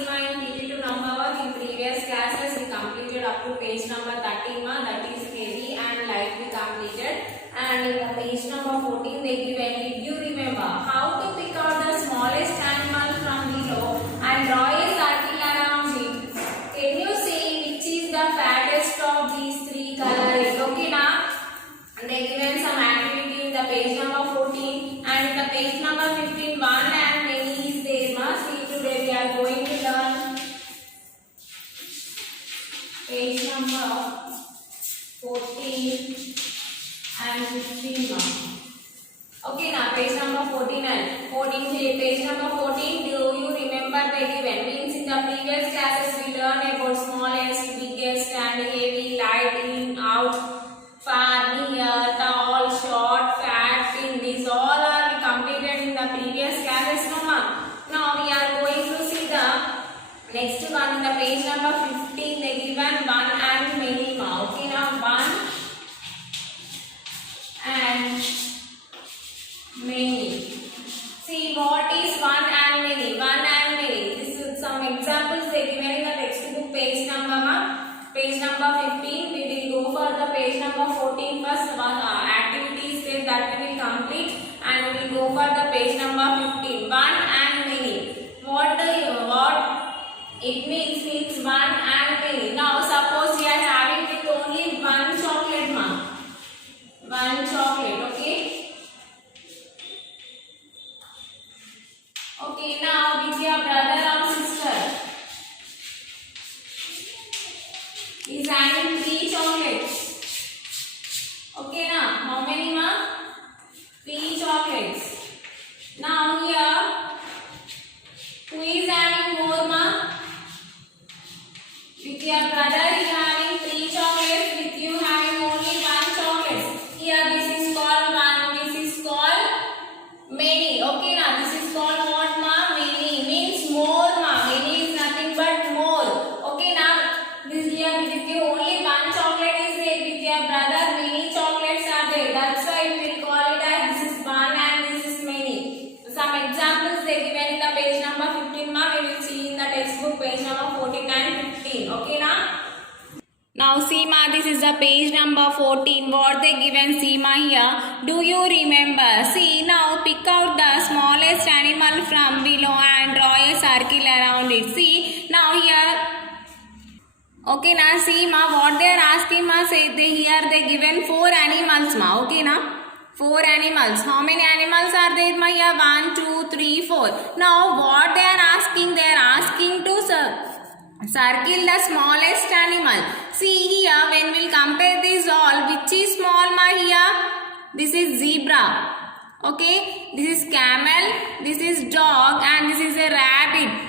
see ma in TP2 number one in previous classes we completed up to page number 13 ma, that is heavy and light we completed, and in the page number 14 they given, did you remember how to pick out the smallest animal from below and draw a circle around it? Can you say which is the fattest of these three colors? Okay now, they given some activity in the page number 14 and in the page number 15 one and many is there ma. See, today we are going to learn page number 14 and 15 ma. Okay now, page number 14 and 14 page number 14, do you remember the given? Means in the previous classes we learned about smallest, biggest and heavy, light, in, out, far, near, tall, short, fat, thin. These all are completed in the previous classes no ma. Now we are going to see the next one in the page number 15. They given one and many ma. Okay now, one and many. See what is one and many? One and many. This is some examples they given in the textbook page number ma. Page number 15. We will go for the page number 14 first. Activities there that we will complete, and we will go for the page number 15. One and many. What it means one and many. Now suppose we are having with only one chocolate ma. One chocolate. Okay. Okay, now with your brother or sister is having 3 chocolates. Okay now, how many ma? 3 chocolates. Now here, who is having more ma? With your brother is having 3 chocolates, with you having only 1 chocolate. Here this is called one, this is called many. Okay now, this is called what ma? Many. Means more ma. Many is nothing but more. Okay now, this here with you only 1 chocolate is there, with your brother many chocolates are there. That's why we will call it as this is one and this is many. Some examples they given in the page number 15 ma. We will see in the textbook page number 14 and 15. Okay now. Now see ma, this is the page number 14. What they given, see ma here. Do you remember? See now, pick out the smallest animal from below and draw a circle around it. See now here. Okay now, see ma, what they are asking ma, say they here they given 4 animals ma. Okay now, 4 animals. How many animals are there ma? Here 1, 2, 3, 4. Now what they are asking? They are asking to circle the smallest animal. See here, when we will compare these all, which is small ma here? This is zebra. Okay, this is camel, this is dog, and this is a rabbit.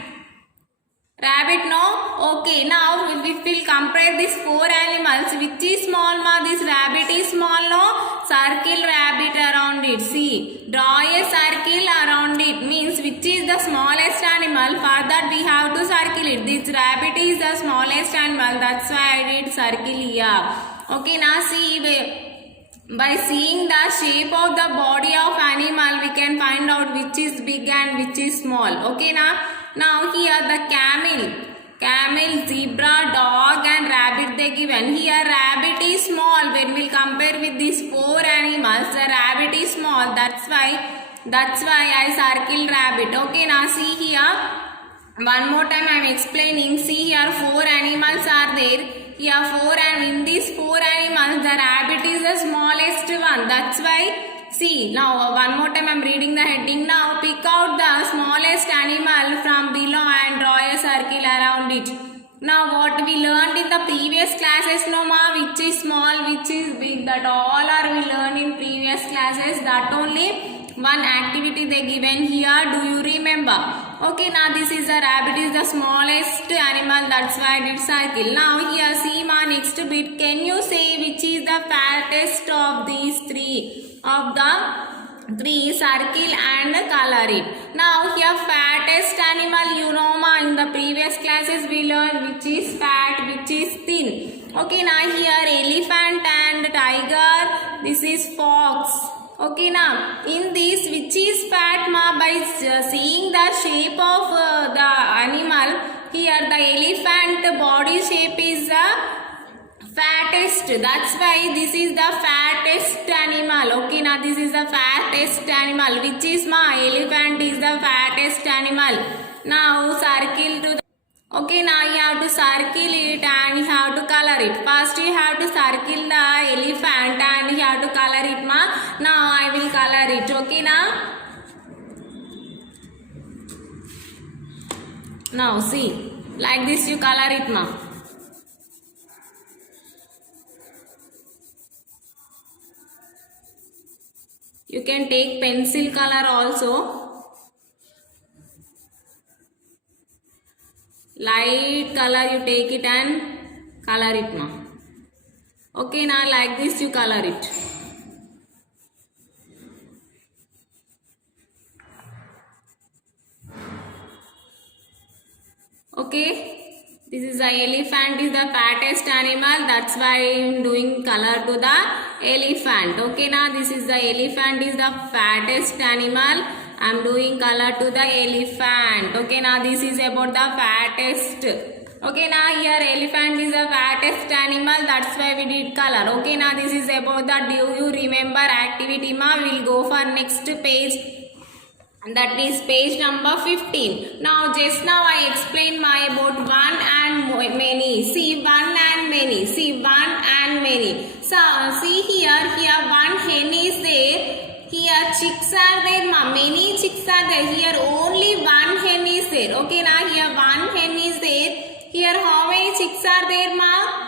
Rabbit no? Okay, now if we will compare these 4 animals, which is small ma? This rabbit is small no? Circle rabbit around it. See, draw a circle around it. Means which is the smallest animal? For that we have to circle it. This rabbit is the smallest animal. That's why I did circle here. Okay, now see, by seeing the shape of the body of animal, we can find out which is big and which is small. Okay now. Now here the camel, zebra, dog and rabbit they given. Here rabbit is small. When we compare with these 4 animals, the rabbit is small. That's why I circle rabbit. Okay now see here. One more time I am explaining. See here 4 animals are there. Here 4, and in these 4 animals the rabbit is the smallest one. That's why. See, now one more time I am reading the heading. Now pick out the smallest animal from below and draw a circle around it. Now what we learned in the previous classes no ma, which is small, which is big, that all are we learned in previous classes. That only one activity they given here. Do you remember? Okay, now this is the rabbit is the smallest animal. That's why I did circle. Now here see ma, next bit. Can you say which is the fattest of these 3? Of the 3, circle and color it. Now here fattest animal, you know ma, in the previous classes we learned which is fat, which is thin. Okay, now here elephant and tiger, this is fox. Okay, now in this which is fat ma, by seeing the shape of the animal, body shape is the fattest. That's why this is the fattest animal. Okay, now this is the fattest animal. Which is ma? Elephant is the fattest animal. Now circle to the. Okay, now you have to circle it and you have to color it. First you have to circle the elephant and you have to color it, ma. Now I will color it. Okay, now. Now see, like this you color it, ma. You can take pencil color also. Light color you take it and color it, ma. Okay, now like this you color it. Okay, this is the elephant is the fattest animal. That's why I am doing color to the elephant. Okay, now this is the elephant is the fattest animal. I am doing color to the elephant. Okay, now this is about the fattest. Okay, now here elephant is the fattest animal. That's why we did color. Okay, now this is about the do you remember activity, ma. We will go for next page. And that is page number 15. Now just now I explained my about one and many. See one and many. See one and many. So see here one hen is there. Here chicks are there, ma. Many chicks are there. Here only one hen is there. Okay, now here one hen is there. Here how many chicks are there, ma?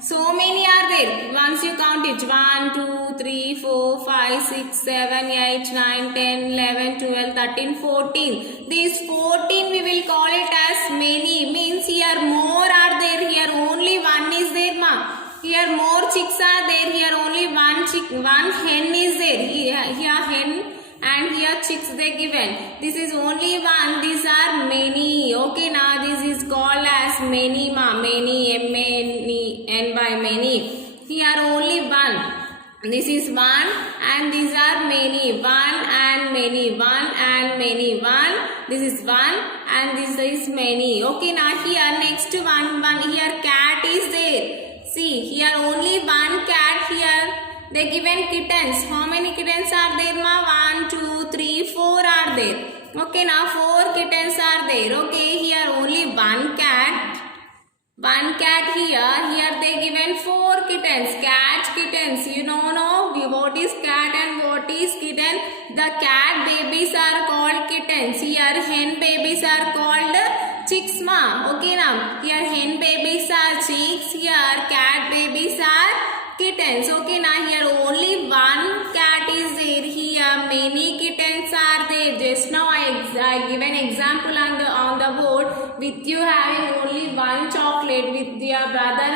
So many are there. Once you count it. 1, 2, 3, 4, 5, 6, 7, 8, 9, 10, 11, 12, 13, 14. These 14 we will call it as many. Means here more are there. Here only one is there, ma. Here more chicks are there. Here only one chick, one hen is there. Here hen and here chicks they given. This is only one. These are many. Okay, now this is called as many, ma. Many, M-A-N-Y, many. Here only one. This is one and these are many. One and many. One and many. One. This is one and this is many. Okay, now here next one. Here cat is there. See, here only one cat here. They given kittens. How many kittens are there, ma? 1, 2, 3, 4 are there. Okay, now 4 kittens are there. Okay, here only one cat. One cat here. Here they given 4 kittens. Cat kittens. You know what is cat and what is kitten? The cat babies are called kittens. Here hen babies are called chicks, ma. Okay, now here hen babies are chicks. Here cat babies are kittens. Okay, now here only one cat is there. Here many kittens are there. Just now I give an example on the board with you having only one chocolate, with your brother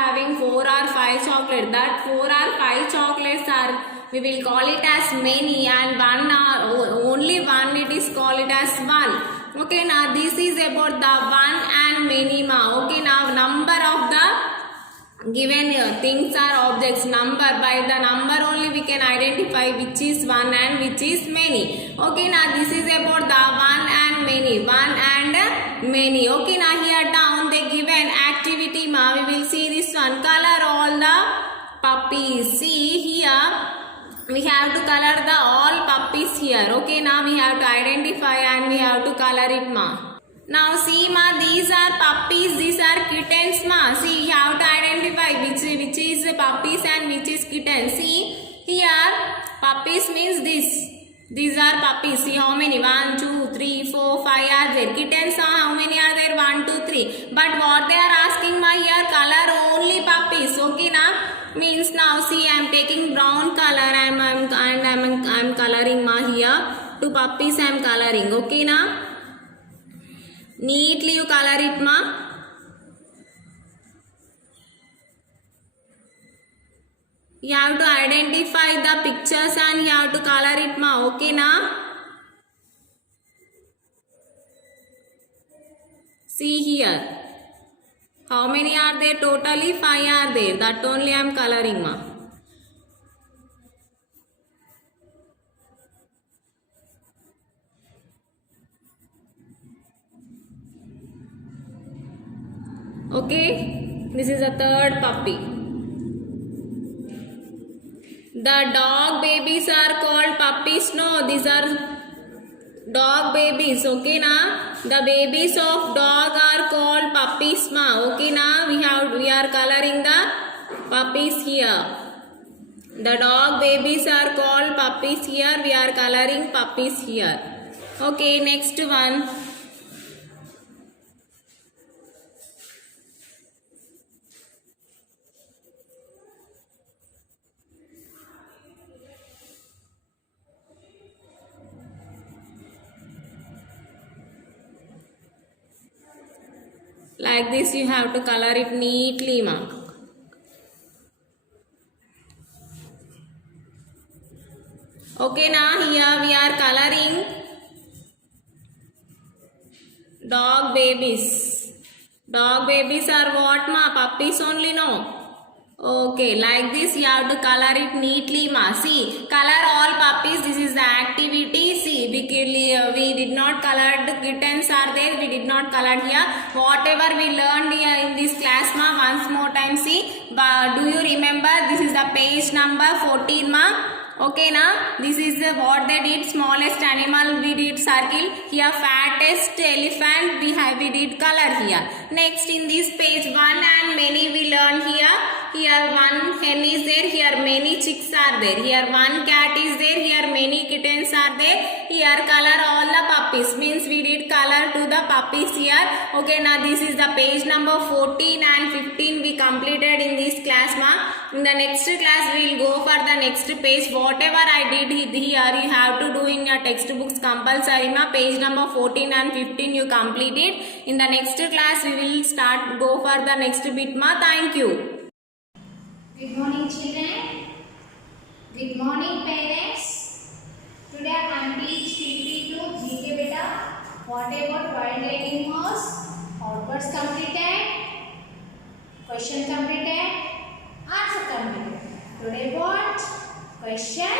having 4 or 5 chocolate. That 4 or 5 chocolates are, we will call it as many, and only one it is called it as one. Okay, now this is about the one and many, ma. Okay, now number of the given things are objects. Number, by the number only we can identify which is one and which is many. Okay, now this is about the one and many. One and many. Okay, now here down they given activity, ma. We will see this one. Color all the puppies. See here we have to color the all puppies here. Okay, now we have to identify and we have to color it, ma. Now see, ma, these are puppies, these are kittens, ma. See, you have to identify which is puppies and which is kittens. See, here puppies means this. These are puppies. See how many? 1, 2, 3, 4, 5 are there. Kittens are how many are there? 1, 2, 3. But what they are asking, ma, here color only puppies. Okay, now means now see, I am taking brown color and I am coloring, ma, here. 2 puppies I am coloring. Okay, now neatly you color it, ma. You have to identify the pictures and you have to color it, ma. Okay, na? See here. How many are there? Totally 5 are there. That only I am coloring, ma. Okay, this is the third puppy. The dog babies are called puppies. No, these are dog babies. Okay, na? The babies of dog are called puppies, ma. Okay, na? We are coloring the puppies here. The dog babies are called puppies here. We are coloring puppies here. Okay, next one. Like this, you have to color it neatly, ma. Okay, now here we are coloring dog babies. Dog babies are what, ma? Puppies only, no? Okay, like this you have to color it neatly, ma. See, color all puppies. This is the activity. See, we did not color the kittens are there. We did not color here. Whatever we learned here in this class, ma. Once more time, see. But do you remember? This is the page number 14, ma. Okay, now this is what they did. Smallest animal we did circle here. Fattest elephant we did color here. Next in this page, one and many we learn here. Here one hen is there. Here many chicks are there. Here one cat is there. Here many kittens are there. Here color all the puppies. Means we did color to the puppies here. Okay, now this is the page number 14 and 15 we completed in this class, ma. In the next class we will go for the next page. Whatever I did here, you have to do in your textbooks compulsory, ma. Page number 14 and 15 you completed. In the next class we will go for the next bit, ma. Thank you. Good morning, children. Good morning, parents. Today I am teaching to GK beta. What about world animals? Outwards completed, question completed, answer completed. Today what? Question,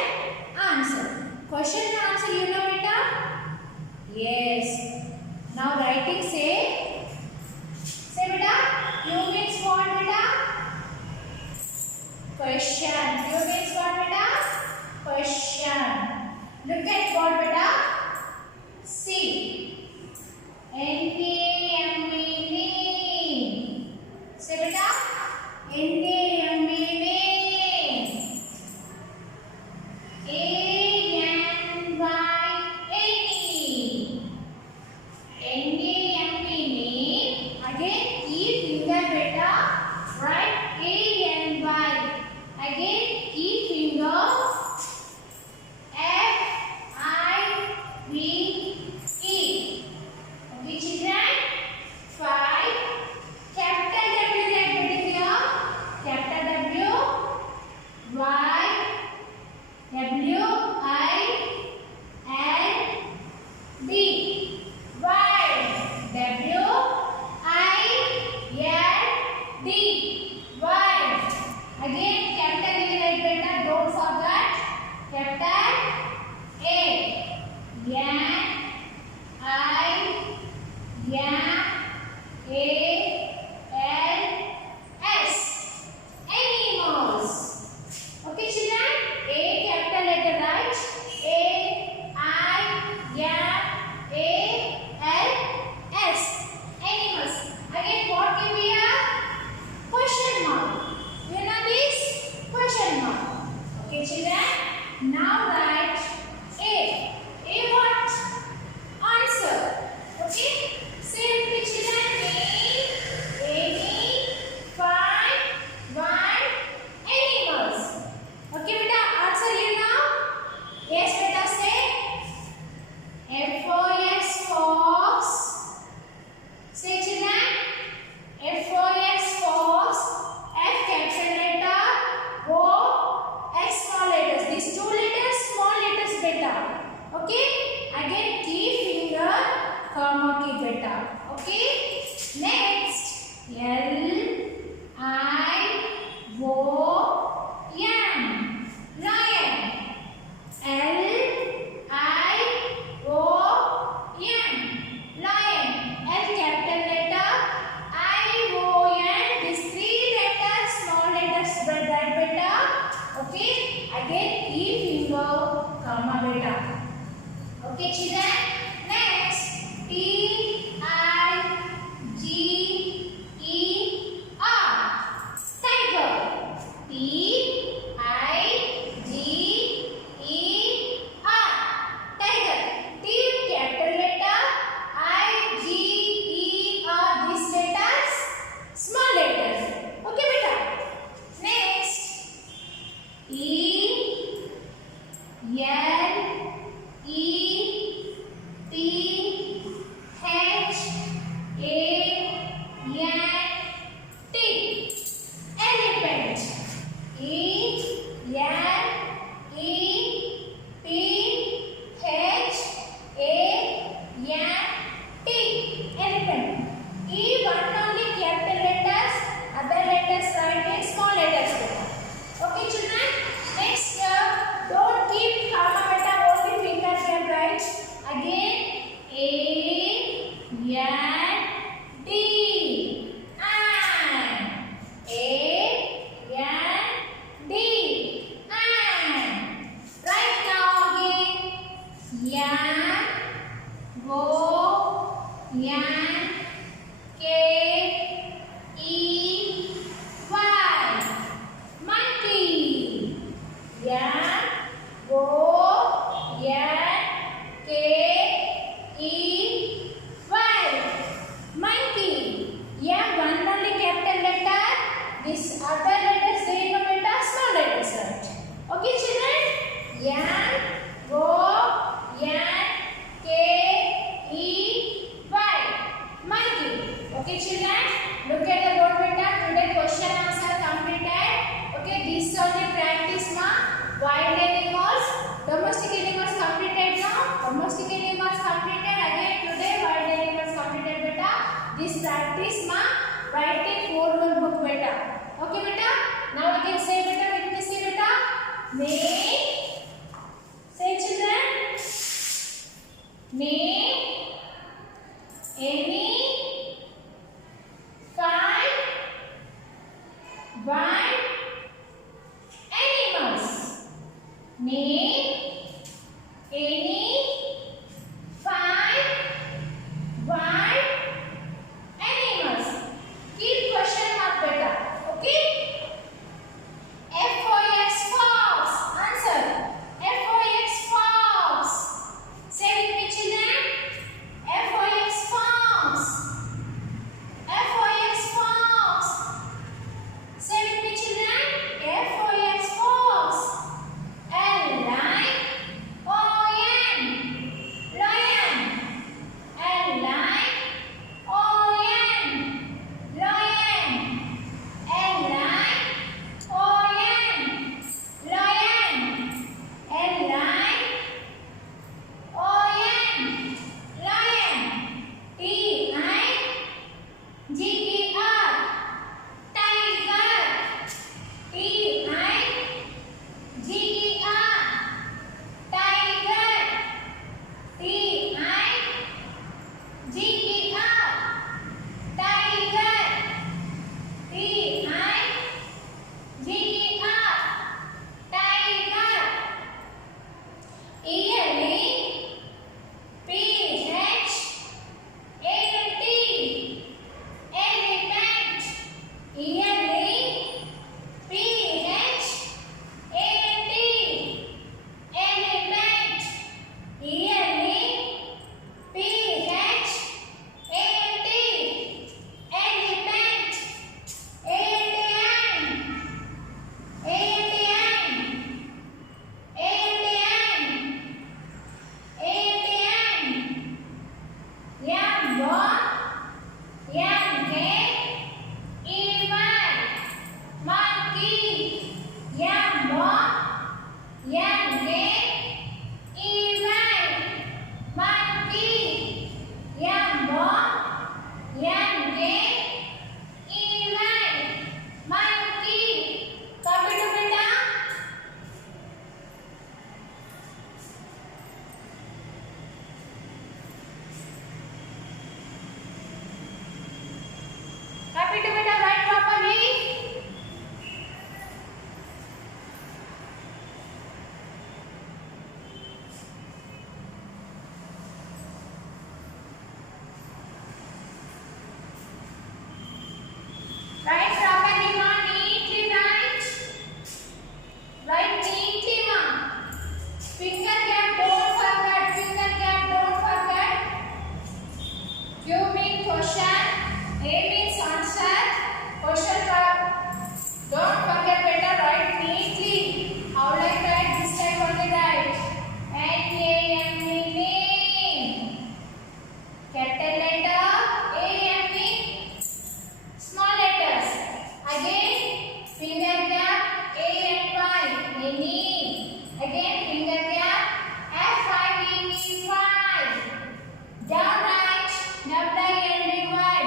answer. Question and answer you know beta? Yes. Now writing say beta, you means what beta? Question. You means what beta? Question. Look at what beta? See. N-A-M-E-N. Say beta. N-A-M-E-N. A-N-Y-A-E. N-A-M-E-N. Again, E finger beta. Right? A-N-Y. Again, E finger. F-I-V-E. Okay, children? 5. Capital W is written here. Capital W. Y. W. I. L. D. Wild. W. I. L. D. Wild. Again, capital E right beta. Don't forget. Capital A. N. I. N. A. L. S. Animals. Okay, children? A capital letter right. A. I. N. A. L. S. Animals. Again, what can be a question mark? You know this? Question mark. Okay, children? Now write A. A what? Answer. Okay? Say with me, children. Name. E one only capital letters, other letters write in small letters. Okay, children. Next, don't keep comma beta only finger can write. Again, A, N, D, and A, N, D, and right now again, Yan, Go, Yan, K, E, Y, monkey. Yan, Go, Yan, K, E, Y, monkey. Yeah, one only capital letter. This other letters they come beta small letters, right? Okay, children. Yan, Go, Yan, K, E, Y, monkey. Okay, children. Look at the board beta. Today question answer completed. Okay, this is only practice ma. Wild animals, domestic animals completed now. Domestic animals completed again today. Wild animals completed beta. This practice ma. Writing 4-1 book beta. Okay beta. Now again say beta. With me say beta. Name. Say children. Name any 5 wild animals. Name any 5 wild animals. Keep question mark beta. Okay? F-O-X fox. Answer. F-O-X fox. Say with me children. F-O-X fox. F-O-X fox. Say with me children. F-O-X fox. L-I-O-N. Lion. L-I-O-N. Lion. L-I-O-N. Lion. L-I-O-N. Lion. T-I-G-E-R. Tiger. T-I-G-E-R. Tiger. T-I-G-E-R. Tiger. T-I-G-E-R. Tiger. Early. P-H-A-N-T. Elephant. Early. P-H-A-N-T. Elephant. Early. P-H-A-N-T. Elephant. Indian. Indian. Indian. Indian. Yambo. Yanke. Iman. Monkey. Yambo. Yanke. Iman. Monkey. Yambo. Yanke. Iman. Monkey. Copy to beta. Copy to beta. Write properly. Write properly ma. Neatly write. Write neatly ma. Finger gap don't forget. Finger gap don't forget. Q means question. A means answer. Question mark. Don't forget beta. Write neatly. How like write this time only write. N-A-M-E name. Capital letter. A-M-E. Small letters. Again, finger gap A and Y. Any. Again, finger gap F-I-V-E 5. Down right. W-I-N-D-Y.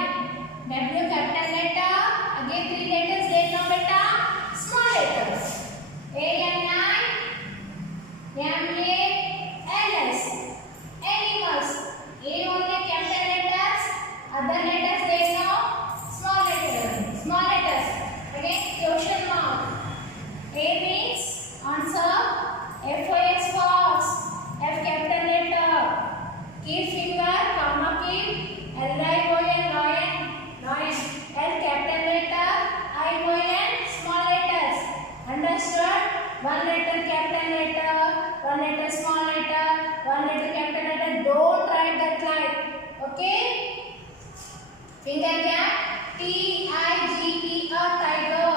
Okay. Finger gap. Tiger, tiger.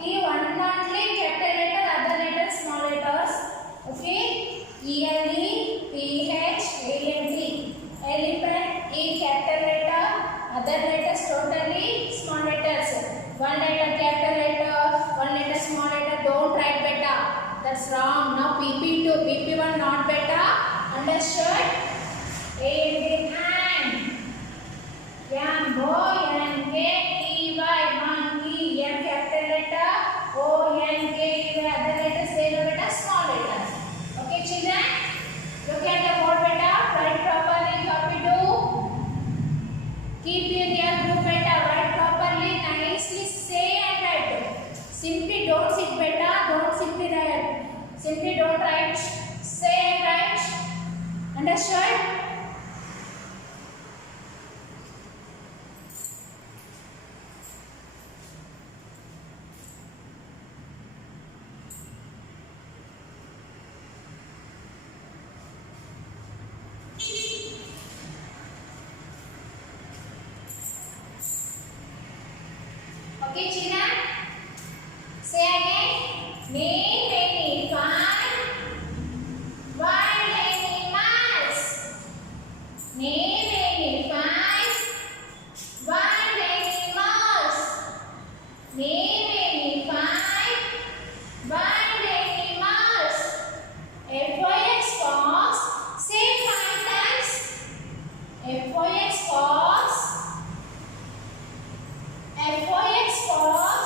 T one only capital letter, other letters small letters. Okay. ELE, PH, ANT. Elephant, E capital letter, other letters totally small letters. One letter capital letter, one letter small letter. Don't write beta. That's wrong. Now PP2, PP1 not beta. Understood? ANT, and. M, boy, N, K, E, Y, monkey, M capital letter, O, N, K, E, Y, other letters, they know beta, small letters. Okay, children? Look at the board beta, write properly, copy do. Keep in your group beta, write properly, nicely say and write. Simply don't sit beta, don't simply write. Simply don't write, say and write. Understood? Okay, children. Say again. Name any five wild animals. Name any five wild animals. Name any five wild animals. F-O-X fox. Say 5 times. F-O-X fox. F-O-X fox.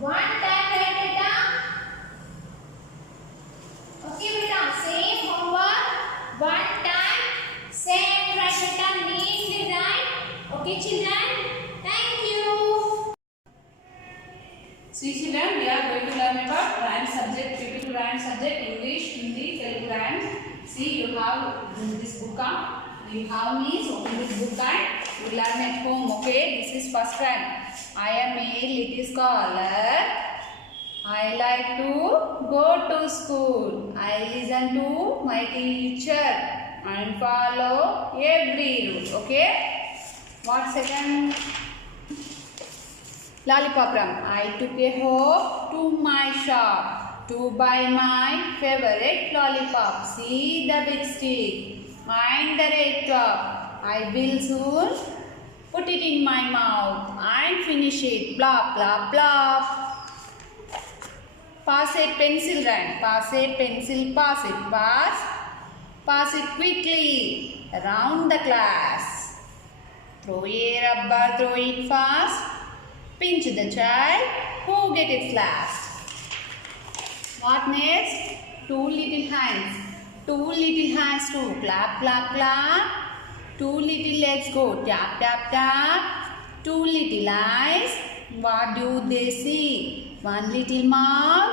One time write it down. Okay, beta. Same homework. One time. Same write it down. Name design. Okay, children. Thank you. See children, we are going to learn about rhyme subject, typical rhyme subject, English, Hindi, Telugu rhymes. See, you have this book. You have means open this book and you learn at home. Okay, this is first rhyme. I am a little scholar. I like to go to school. I listen to my teacher and follow every rule. Okay. What second? Lollipop rhyme. I took a hope to my shop to buy my favorite lollipop. See the big stick and the red top. I will soon put it in my mouth and finish it. Blah blah blah. Pass a pencil rhyme. Pass a pencil. Pass it. Pass. Pass it quickly around the class. Throw a rubber. Throw it fast. Pinch the child who get it last. What next? Two little hands. Two little hands to clap, clap, clap. Two little legs go tap, tap, tap. Two little eyes. What do they see? One little mouth.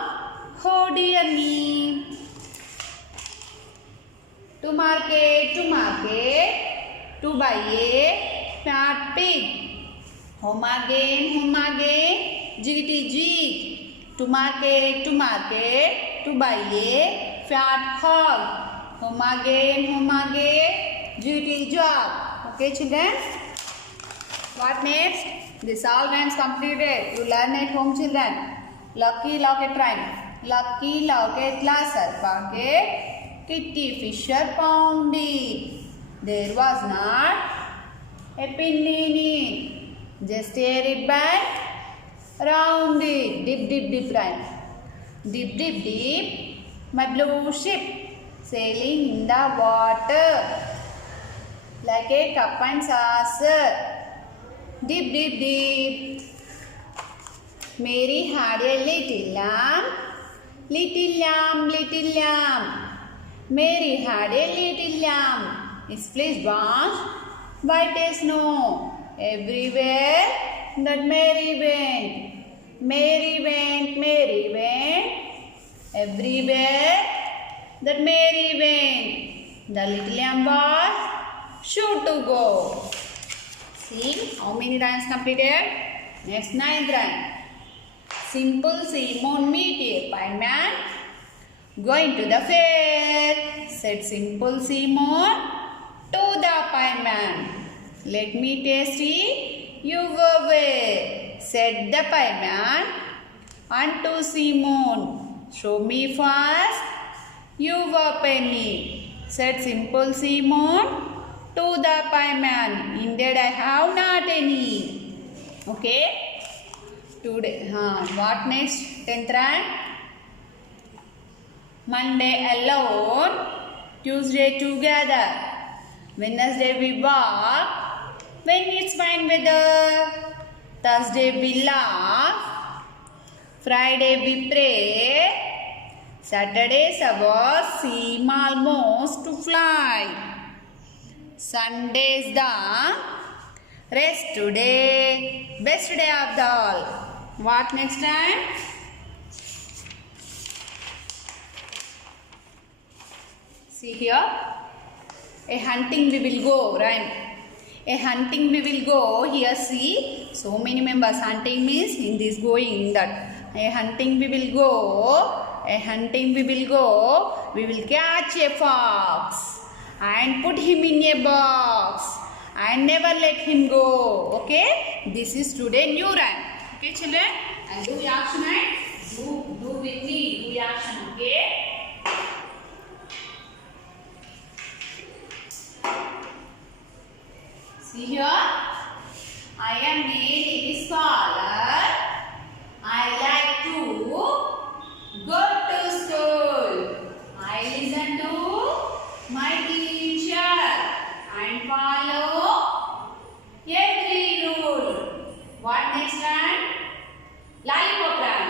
Oh dear me. To market, to market. To buy a fat pig. Home again, jiggity jig. To market, to buy a fat hog. Home again, jiggity jog. Okay, children? What next? This all rhymes completed. You learn at home, children. Lucky locket rhyme. Lucky locket lasser bucket. Kitty Fisher found it. There was not a pin in it. Just tear it back, round it, dip, dip, dip, rhyme. Dip, dip, dip, my blue ship sailing in the water like a cup and saucer. Dip, dip, dip. Mary had a little lamb, little lamb, little lamb. Mary had a little lamb. Its fleece was white as snow. Everywhere that Mary went, Mary went, Mary went. Everywhere that Mary went, the little lamb was sure to go. See how many rhymes completed? Next 9th rhyme. Simple Simon meet a pie man going to the fair. Said Simple Simon to the pie man. Let me taste it your way, said the pie man unto Simon. Show me first your penny, said Simple Simon to the pie man. Indeed, I have not any. Okay? Today, what next? 10th rhyme. Monday alone, Tuesday together, Wednesday we walk when it's fine weather, Thursday we laugh, Friday we pray, Saturdays our seem almost to fly, Sunday's the rest today, best day of the all. What next time? See here, a hunting we will go, rhyme. A hunting we will go, here see, so many members, hunting means in this going, in that. A hunting we will go, a hunting we will go, we will catch a fox and put him in a box and never let him go, okay? This is today new rhyme, okay children? I'll do the action and do with me, do the action, okay? See here, I am a little scholar. I like to go to school. I listen to my teacher and follow every rule. What next time? Lollipop rhyme.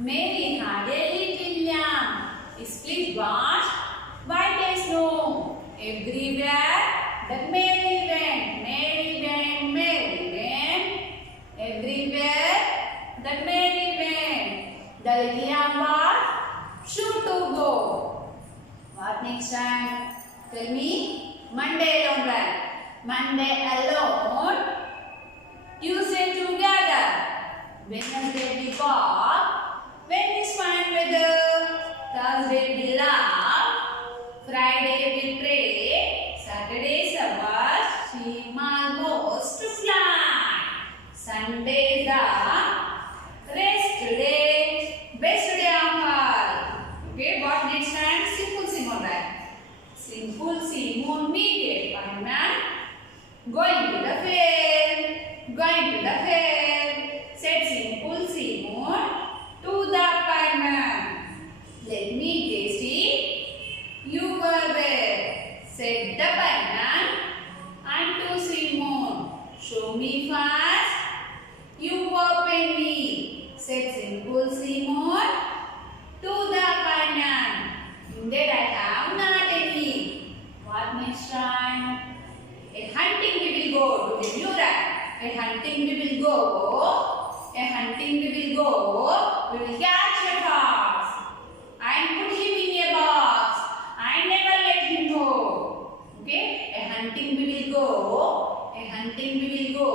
Mary had a little lamb. Split was white as snow. Everywhere that Mary went, Mary went, Mary went. Everywhere that Mary went, the little lamb was sure to go. What next time? Tell me. Monday alone, right? Monday alone. Tuesday together. Wednesday we walk. When is fine weather. Thursday we laugh. Friday we pray. Saturday is ours. She almost to fly. Sunday the rest day. Best day of all. Okay, what next time? Simple Simon, right? Simple Simon needed fireman. Going to the fair. Going to the fair. Said Simple Simon to the fireman. Let me taste it. You were there. Said the fireman. And to Simon. Show me fast. You open me. Said Simple Simon to the fireman. Indeed, I have not any. What next time? A hunting we will go. Do you know that? A hunting we will go. A hunting we will go. We will catch a fox and put him in a box. I never let him go. Okay? A hunting we will go. A hunting we will go.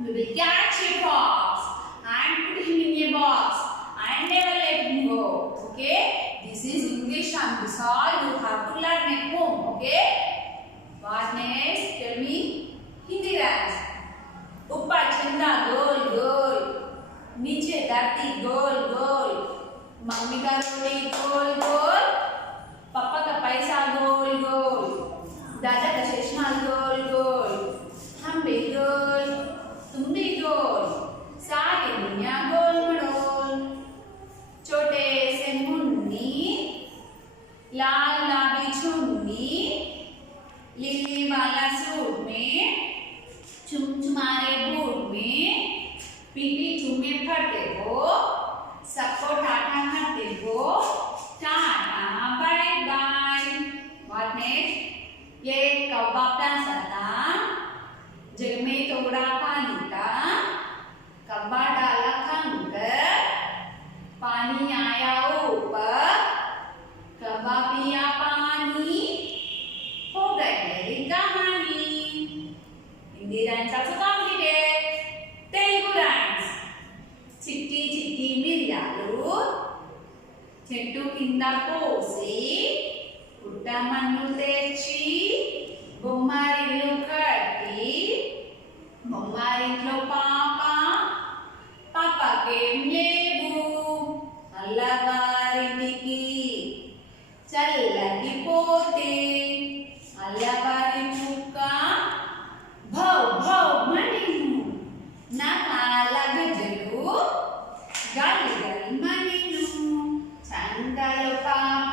We will catch a fox and put him in a box. I never let him go. Okay? This is English and this all you have to learn at home. Okay? What next? Tell me. Hindi rhymes. ऊपर चंदा गोल गोल, नीचे धरती गोल गोल, mummy का रोटी गोल गोल, पापा का पैसा गोल गोल, दादा का चश्मा गोल गोल, हम भी गोल, तुम भी गोल, सारी दुनिया गोल मडोल। छोटे से मुन्नी, लाल गुलाबी चुन्नी, लिली वाला सूट में, चुमचुमारे बूट में, पीली चुम्मे फटे हो, सबको टाटा करते हो, tata bye bye. What next? ये कौवा प्यासा था, जग में थोड़ा पानी था, कौवा डाला खंकर, पानी आया ऊपर, कौवा पिया पानी, हो गई मेरी कहानी। Hindi rhymes also completed. Telugu rhymes. చిట్టి చిట్టి మిరియాలు చెట్టు కింద పోసి పుట్టమన్ను తెచ్చి బొమ్మరిల్లు కట్టి బొమ్మరింట్లో పాపకేం లేవు అల్లవారింటికి చల్లకి పోతే అల్లవారి ముక్క భౌ భౌ మణిను నకాల గజలు గాలి గాలి మణిను చందలు పాప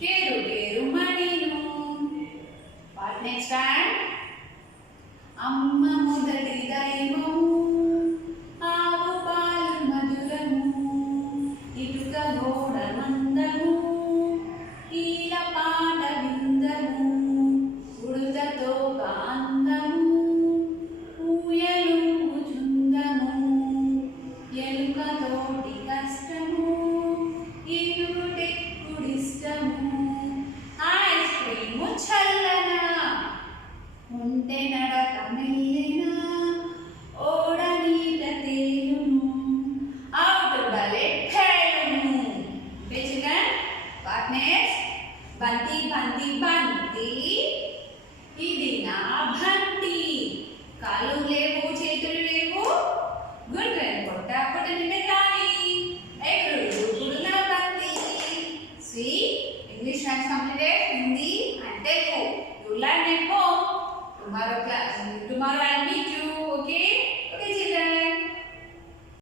కేరు కేరు మణిను. What next time? అమ్మ మొదటి దైవము ఆవు పాలు మధురము ఇటుక గోడ మందము ఈల పాట విందము ఉడుతతో కాందము ఊయలుగు చుందము ఎలుకతోటి కష్టము ఇరుటెక్కుడిష్టము ఐస్ క్రీము చల్లన ఉంటే నడక మెల్లిన ఓడ నీట తేలును అవుట్ బలే ఖేలును. బేసిగా వాట్ నెక్స్ట్? బంతి బంతి బంతి ఇది నా బంతి, కాళ్ళు లేవు చేతులు లేవు, గుండ్రని పొట్ట పొట్ట నిండాలి, ఎగురు గుడు నా బంతి. See, English rhymes completed. Hindi and Telugu. You learn at home. Tomorrow I'll